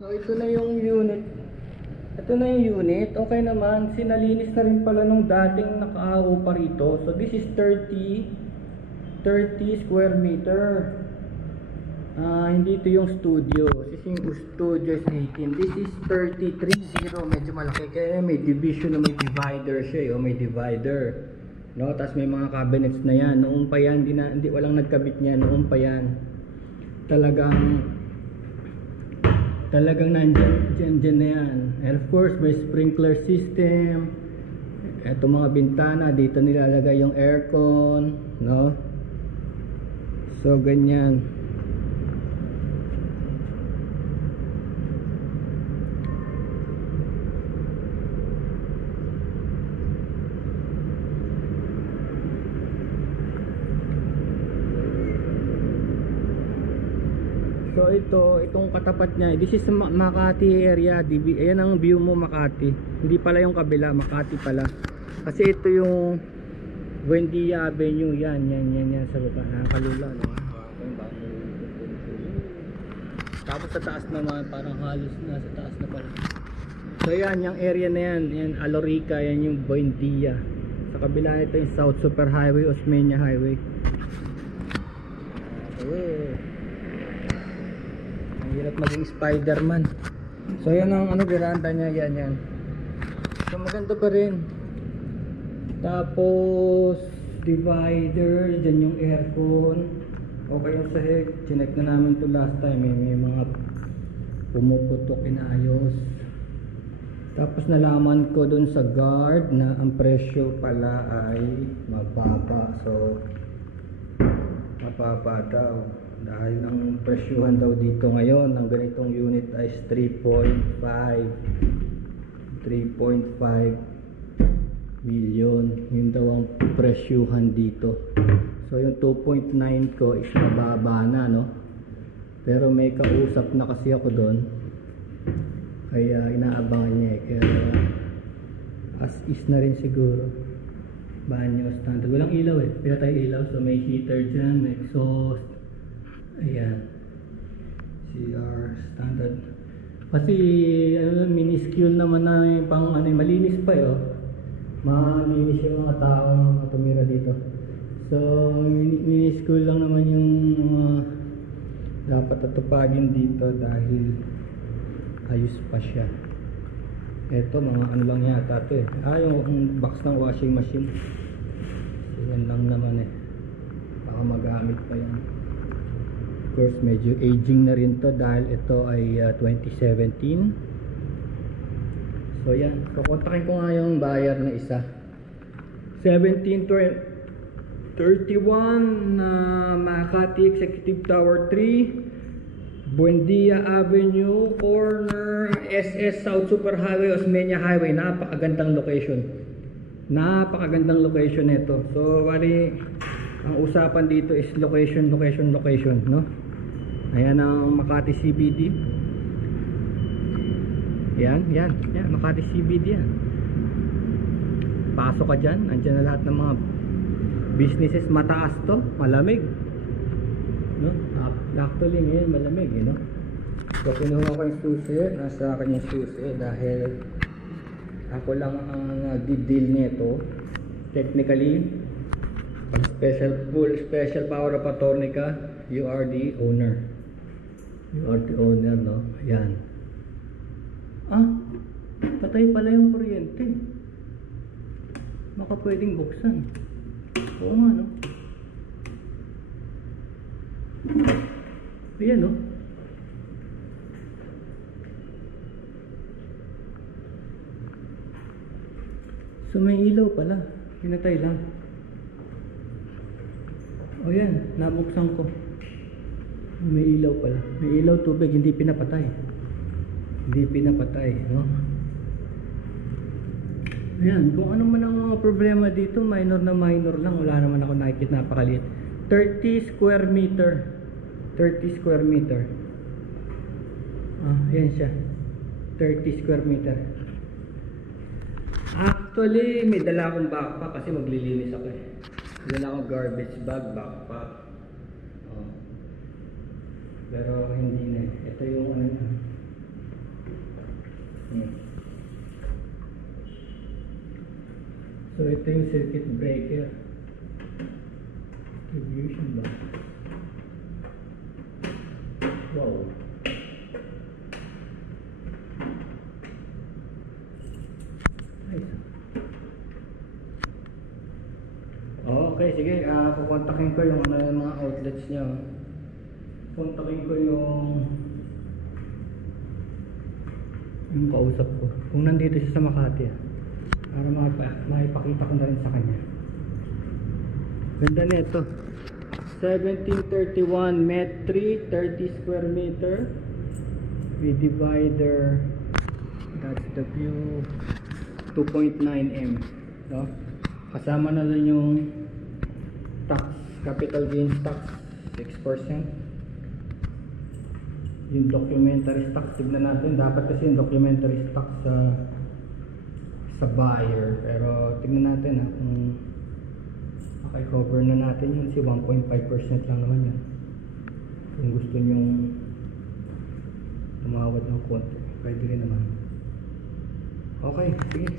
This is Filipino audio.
So ito na yung unit. Ito na yung unit. Okay naman. Sinalinis na rin pala nung dating nakaaho pa rito. So this is 30 square meter. Hindi ito yung studio. This is yung studio is 18. This is 30. Medyo malaki. Kaya may division na may divider siya. May divider. No? Tapos may mga cabinets na yan. Noong pa yan. Hindi, walang nagkabit niya. Noong pa yan. Talagang nandyan na yan. And of course may sprinkler system. Ito mga bintana, dito nilalagay yung aircon, no? So ganyan. So itong katapat niya, this is Makati area. Ayan ang view mo, Makati. Hindi pala yung kabila, Makati pala. Kasi ito yung Buendia Avenue. Yan sa baba. Nakakalula, no? Tapos sa taas naman, parang halos na sa taas na pala. So yan, yung area na yan. Yan, Alorica, yan yung Buendia. Sa kabila nito yung South Super Highway, Osmeña Highway. Hirap maging Spider-Man. So yan ang veranda niya, yan. So maganda pa rin. Tapos divider, dyan yung aircon. Okay yung sahig. Chinek na namin to last time. May mga pumuputok, inayos. Tapos nalaman ko dun sa guard na ang presyo pala ay mababa. So mababa daw. Dahil ang presyuhan daw dito ngayon ng ganitong unit ay 3.5 million. Yun daw ang presyuhan dito. So yung 2.9 ko is mababa na, no? Pero may kausap na kasi ako doon, kaya inaabangan niya kaya as is na rin siguro. Banyo standard, walang ilaw pinatay ilaw. So may heater dyan, may exhaust. Ayan, CR standard. Kasi minuscule naman na pang malinis pa malinis yung mga taong tumira dito. So minuscule lang naman yung dapat atupagin dito dahil ayos pa siya. Ito mga lang yata ito yung box ng washing machine. So yan lang naman baka magamit pa yan. Of course medyo aging na rin to dahil ito ay 2017. So yan, so kontakin ko nga yung buyer na isa. 1731 Makati Executive Tower 3, Buendia Avenue, corner SS South Super Highway, Osmeña Highway. Napakagandang location. Napakagandang location nito. So bali ang usapan dito is location, no? Ayan ang Makati CBD. Yan, Makati CBD yan. Pasok ka dyan, andyan na lahat ng mga businesses. Mataas to, malamig, no? Actually ngayon malamig, no? So kinuha ko yung susi, nasa akin yung susi dahil ako lang ang nag-deal nito. Technically pag special power of attorney ka, you are the owner. No? Ayan. Patay pala yung kuryente. Baka pwedeng buksan. Oo nga, no? Ayan, no? So may ilaw pala. Pinatay lang. O yan, nabuksan ko. May ilaw pala. May ilaw, tubig, hindi pinapatay. No? Ayan, kung ano man ang mga problema dito, minor na minor lang. Wala naman ako nakikita, napakaliit. 30 square meter. Ayan siya. 30 square meter. Actually, may dala akong backpack kasi maglilinis ako Dala akong garbage bag, backpack. Pero hindi na. Ito yung ito yung circuit breaker. Distribution ba? Wow. Nice. Okay, sige. Kukontakin ko yung mga outlets niya. Kontakin ko yung kausap ko. Kung nandito siya sa Makati, para maipakita ko na rin sa kanya. Ganda nito. 1731 met 3, 30 square meter with divider. That's the view. 2.9M, no? Kasama na lang yung tax, capital gains tax 6%. Yung documentary tax, tignan natin. Dapat kasi yung documentary tax sa buyer, pero tignan natin kung okay, cover na natin yun. Si 1.5% lang naman yun. Kung gusto nyo tumawad ng konti, pwede rin naman. Okay, sige.